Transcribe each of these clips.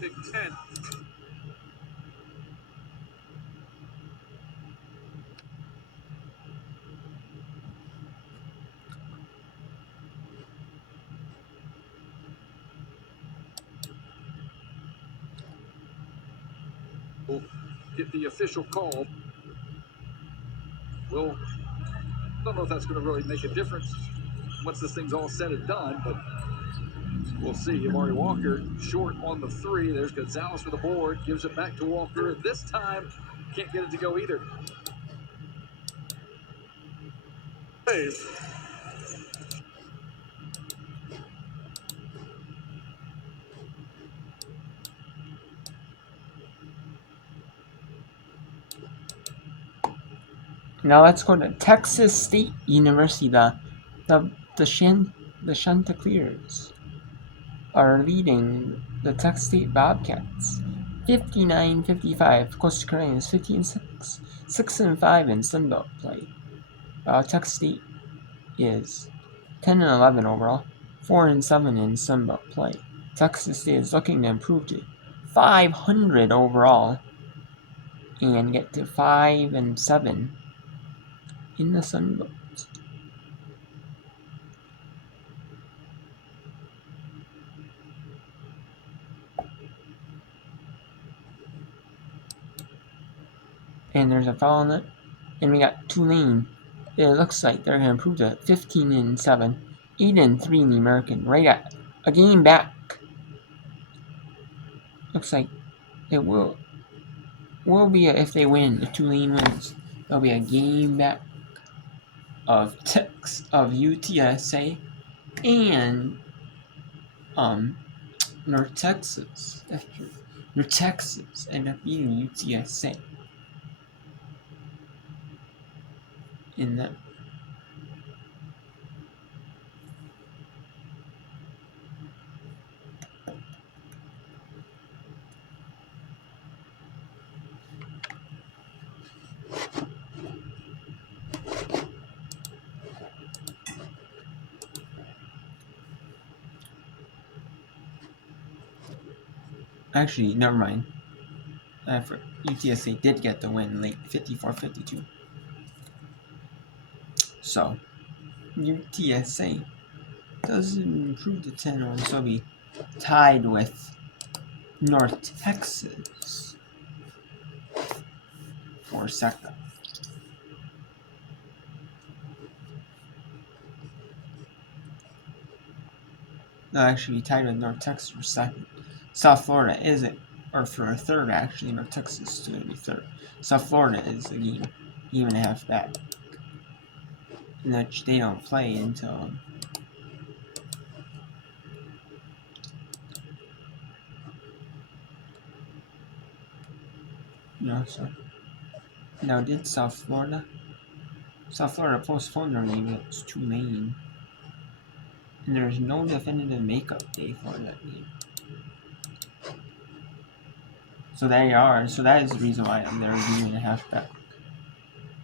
Big Ten. We'll get the official call. We'll don't know if that's going to really make a difference once this thing's all said and done, but we'll see. Amari Walker short on the three. There's Gonzalez with the board. Gives it back to Walker. This time, can't get it to go either. Now let's go to Texas State University. The Chanticleers are leading the Texas State Bobcats 59-55. Coastal Carolina is 15-6, 6-5 in Sunbelt play. Texas State is 10-11 overall, 4-7 in Sunbelt play. Texas State is looking to improve to 500 overall and get to 5-7 in the Sunbelt. And there's a foul on it. And we got Tulane. It looks like they're going to improve to 15-7, 8-3 in the American, right at a game back. Looks like it will be if they win. If Tulane wins, there'll be a game back of UTSA and North Texas. North Texas end up beating UTSA in that. Actually, never mind. UTSA did get the win late, 54-52. So, UTSA does improve to 10-1, so be tied with North Texas for second. They'll actually be tied with North Texas for second. South Florida is it, or for a third actually. North Texas is going to be third. South Florida is a game and a half back, in which they don't play until so. Now did South Florida postpone their game against Tulane, and there's no definitive makeup day for that game. So that is the reason why they're a game and a half back.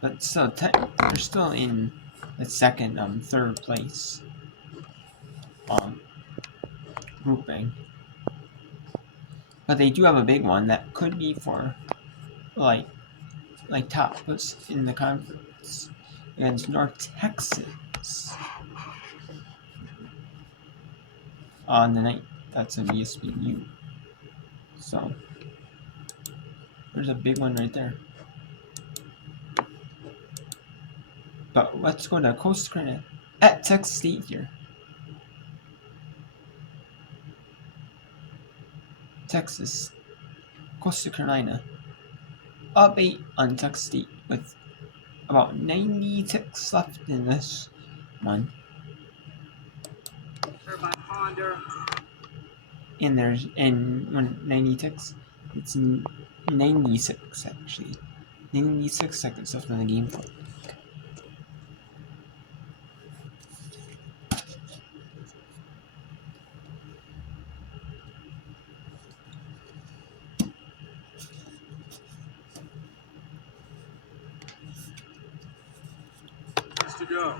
But still, they're still in the second, third place grouping. But they do have a big one that could be for like top in the conference against North Texas on the night. That's an ESPNU. So there's a big one right there. But let's go to Coastal Carolina at Texas State here. Texas, Coastal Carolina, up 8 on Texas State with about 90 ticks left in this one. And there's 90 ticks. It's 96 actually. 96 seconds left in the game clock. To go.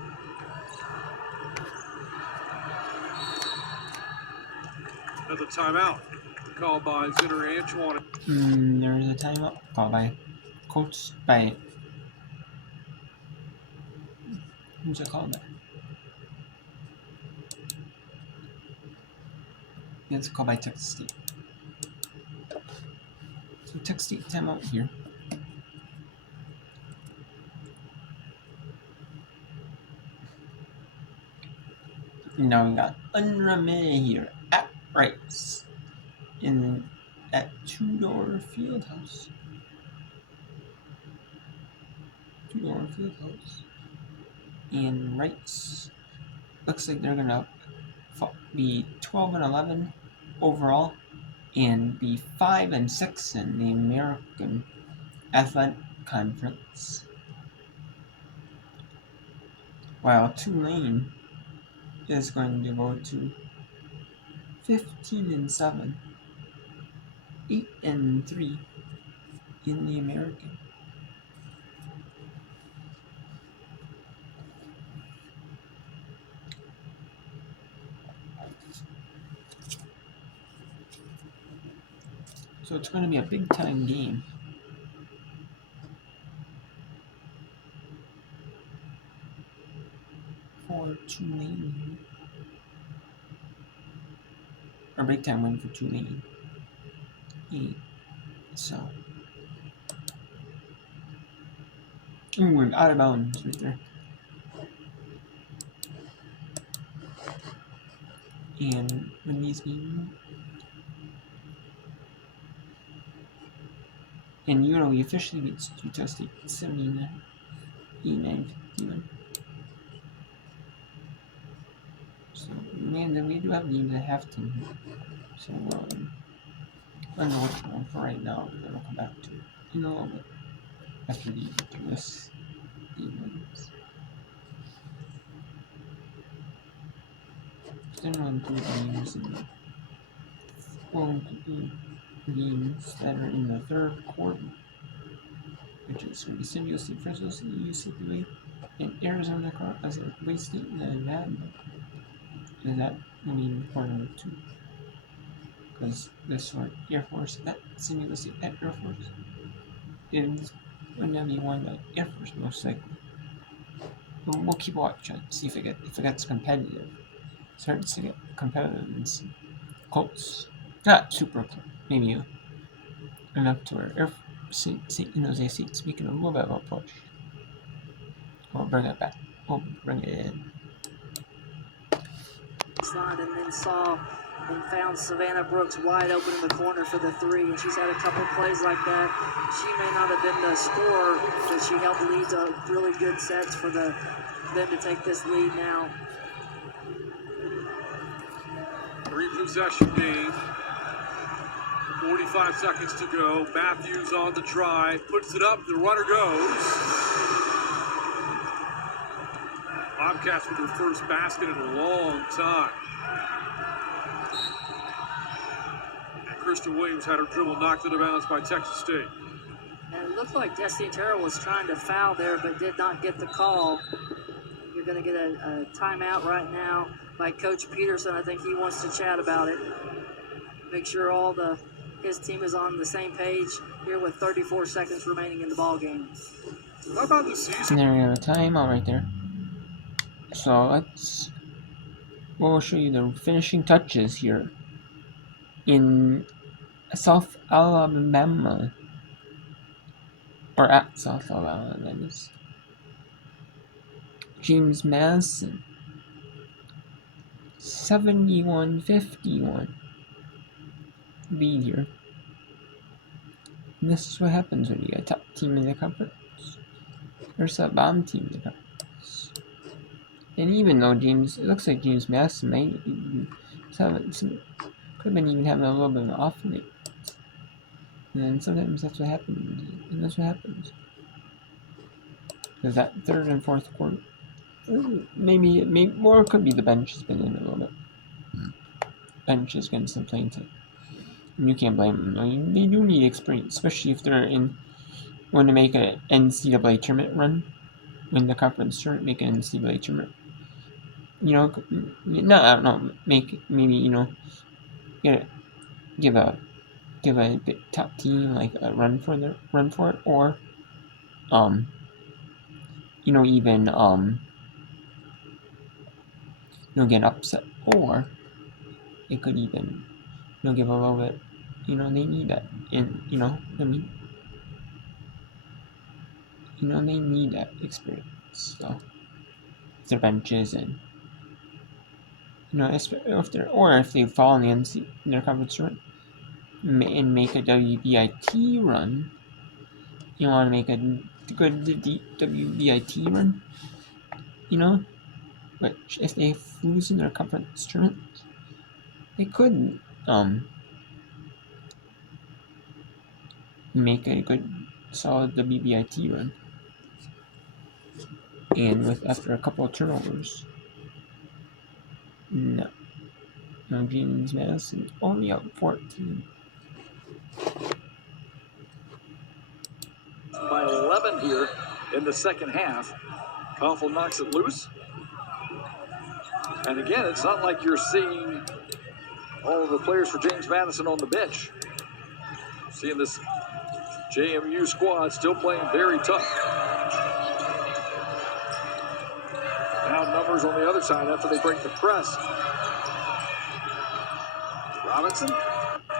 Another timeout. called by Zinner Antoine. There's a timeout called by Coach by who's it called by? It's called by Texas State. So Texas State timeout here. Now we got Unrame here at Rice at Tudor Fieldhouse. And Rice looks like they're gonna be 12-11 overall and be 5-6 in the American Athletic Conference, while Tulane is going to go to 15-7, 8-3 in the American. So it's going to be a big time game. For Tulane. A big time win for Tulane. So. Ooh, we're out of bounds right there. And when these games. And we officially beat Utah State 79-51. So, man, then we do have games at halftime. So, I don't know which one for right now, but I'll come back to it in a little bit after this game wins. Then we'll include games games that are in the third quarter, which is going to be San Diego State, Fresno State, UCLA, and Arizona as a Wayne State and Nevada. And that will be in quarter number 2. Because this one, Air Force at San Diego State at Air Force is going to be won by Air Force most likely. But we'll keep watching, see if it gets competitive. It starts to get competitive and close. Not super close. Maybe enough to where St. Jose State's making a little bit of a push. We'll bring it back. We'll bring it in. Slide and then saw and found Savannah Brooks wide open in the corner for the 3, and she's had a couple plays like that. She may not have been the scorer, but she helped lead to really good sets for them to take this lead now. 3-possession game. 45 seconds to go. Matthews on the try, puts it up, the runner goes. Bobcats with their first basket in a long time. And Krista Williams had her dribble knocked out of bounds by Texas State. And it looked like Destiny Terrell was trying to foul there, but did not get the call. You're going to get a timeout right now by Coach Peterson. I think he wants to chat about it. Make sure his team is on the same page here with 34 seconds remaining in the ball game. How about the season? And there we have a timeout right there. So we'll show you the finishing touches here in South Alabama, or at South Alabama, that is. James Madison, 71-51 lead here. And this is what happens when you get a top team in the conference versus a bomb team in the conference. And even though it looks like James Madison might could have been even having a little bit of an off night. And then sometimes that's what happens. Because that third and fourth quarter, maybe more could be the bench has been in a little bit. Bench is getting some playing time. And you can't blame them. I mean, they do need experience, especially if they're want to make an NCAA tournament run. Win the conference tournament, make an NCAA tournament. Get give a big top team like a run for it, or even get upset, or it could even give a little bit. They need that, and they need that experience. So their benches, and if they fall in their conference run and make a WBIT run, you want to make a good WBIT run, but if they lose in their conference tournament, they could make a good solid WBIT run, and after a couple of turnovers. No, James Madison only up 14. By 11 here in the second half. Koffel knocks it loose. And again, it's not like you're seeing all of the players for James Madison on the bench. Seeing this JMU squad still playing very tough. Now numbers on the other side after they break the press. Robinson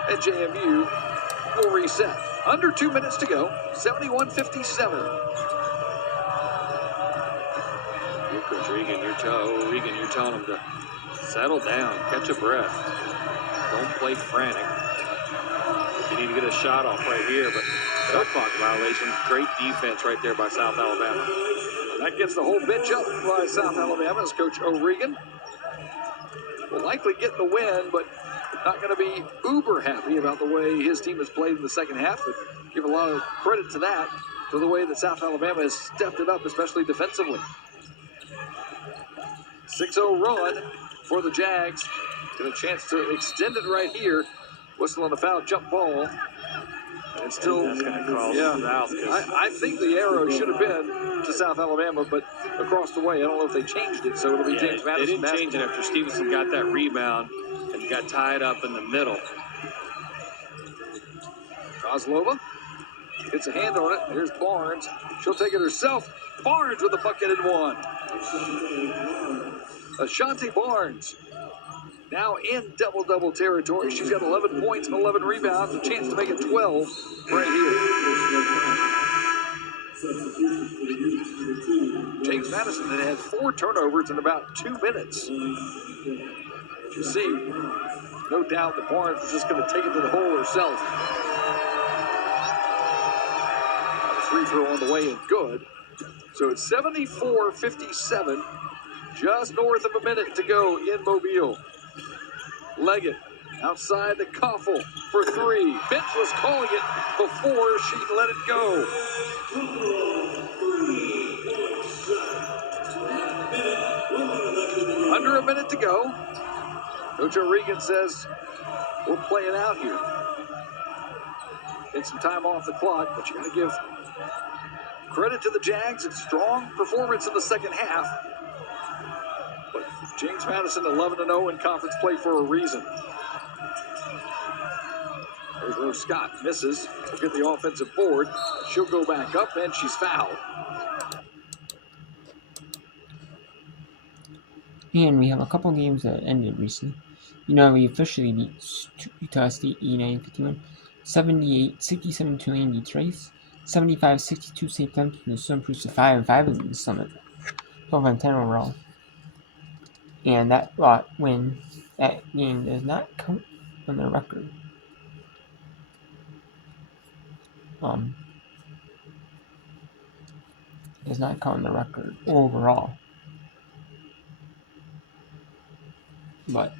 at JMU will reset. Under 2 minutes to go, 71-57. Coach Regan, you're telling them to settle down, catch a breath. Don't play frantic. You need to get a shot off right here, but shot clock violation. Great defense right there by South Alabama. That gets the whole bench up by South Alabama as Coach O'Regan will likely get the win, but not going to be uber happy about the way his team has played in the second half. But give a lot of credit to that, for the way that South Alabama has stepped it up, especially defensively. 6-0 run for the Jags. Get a chance to extend it right here. Whistle on the foul, jump ball. And it's still, that's going to cross South. I think the arrow should have been to South Alabama, but across the way. I don't know if they changed it, so it'll be James Madison. They didn't change it after Stevenson got that rebound and got tied up in the middle. Kozlova gets a hand on it. Here's Barnes. She'll take it herself. Barnes with a bucket and one. Ashanti Barnes now in double-double territory. She's got 11 points and 11 rebounds. A chance to make it 12 right here. James Madison had 4 turnovers in about 2 minutes. You see, no doubt that Barnes was just going to take it to the hole herself. Free throw on the way and good. So it's 74-57, just north of a minute to go in Mobile. Leggett outside the Koffel for 3. Bench was calling it before she let it go. Under a minute to go. Coach O'Regan says, we'll play it out here. Get some time off the clock, but you got to give credit to the Jags. It's strong performance in the second half. But James Madison 11-0 in conference play for a reason. There's Rose Scott, misses. Will get the offensive board. She'll go back up, and she's fouled. And we have a couple games that ended recently. We officially beat Utah State 89-51, 78-67 Tulane beats Rice, 75-62 St. Clemson, and so improves to 5-5 in the Summit. 12-10 overall. And that game does not count on their record. Does not count on the record overall. But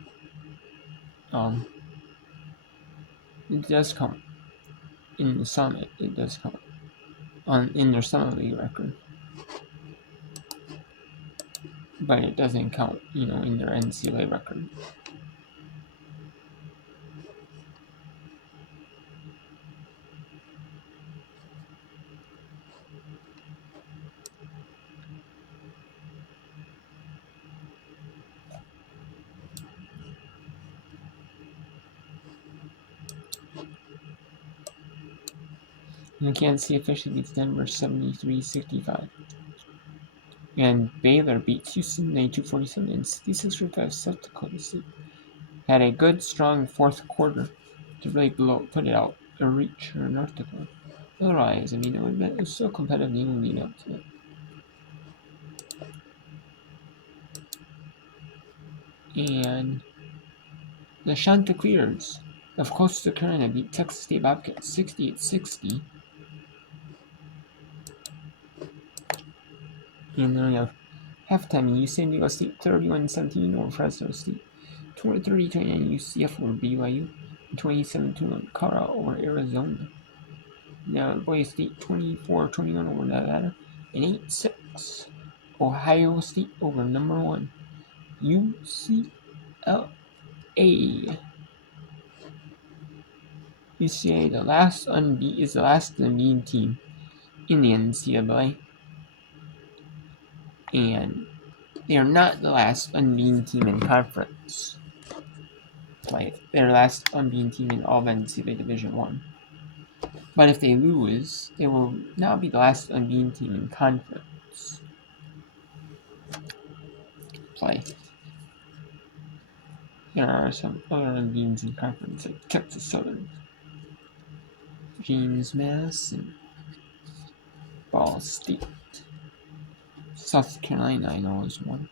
it does count in the Summit. It does count in their Summit League record. But it doesn't count, in their NCAA record. And Kansas City officially beats Denver 73-65. And Baylor beats Houston 92-47. And 66-45 South Dakota State had a good, strong fourth quarter to really put it out a reach for North Dakota. Otherwise, I mean, it was so competitive even leading up to it. And the Chanticleers of Coastal Carolina beat Texas State Bobcats 68-60. And then we have halftime in San Diego State 31-17 over Fresno State, 30-29 UCF over BYU, and 27-21 Colorado over Arizona. Now Boise State 24-21 over Nevada, and 8-6 Ohio State over number 1 UCLA. UCLA is the last unbeaten team in the NCAA, and they are not the last unbeaten team in conference play. They're the last unbeaten team in all of NCAA Division I. But if they lose, they will now be the last unbeaten team in conference play. There are some other unbeatens in conference like Texas Southern, James Madison, Ball State, South Carolina I know is one.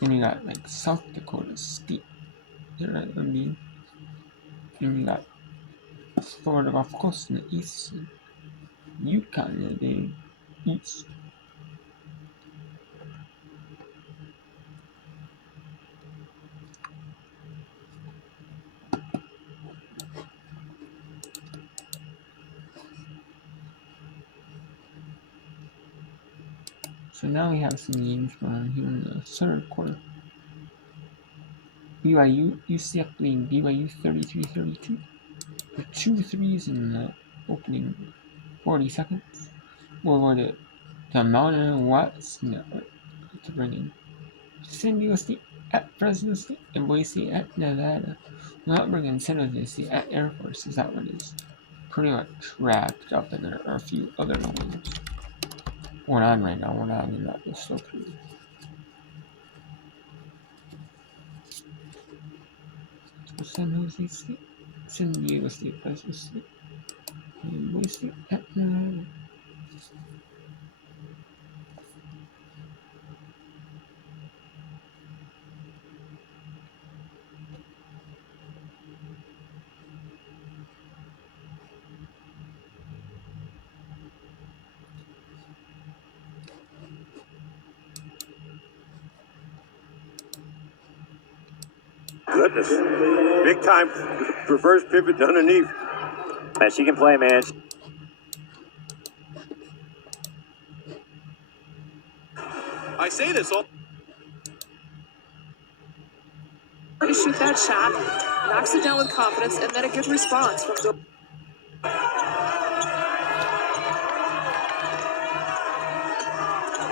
Then you got like South Dakota State, they're unbeaten. And you got Florida Gulf Coast in the east, and UConn in the east. So now we have some games going on here in the third quarter. BYU, UCF leading BYU 33-32 with 2 threes in the opening 40 seconds. We'll go to the Mountain West Network to bring in San Diego State at Fresno State and Boise at Nevada. We'll not bring in San Jose State at Air Force, as that one is pretty much wrapped up, and there are a few other ones going on right now. We're not in that list so through. San Jose State, San Diego State, Fresno State, and Boise State at Nevada. Goodness. Big time reverse pivot underneath. Man, she can play, man. I say this all. To shoot that shot, knocks it down with confidence, and then a good response from the.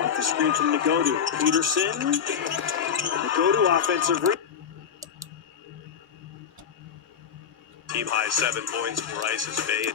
Off the screen from Nagodu. Peterson. Nagodu offensive. Team high 7 points for Isis Bay.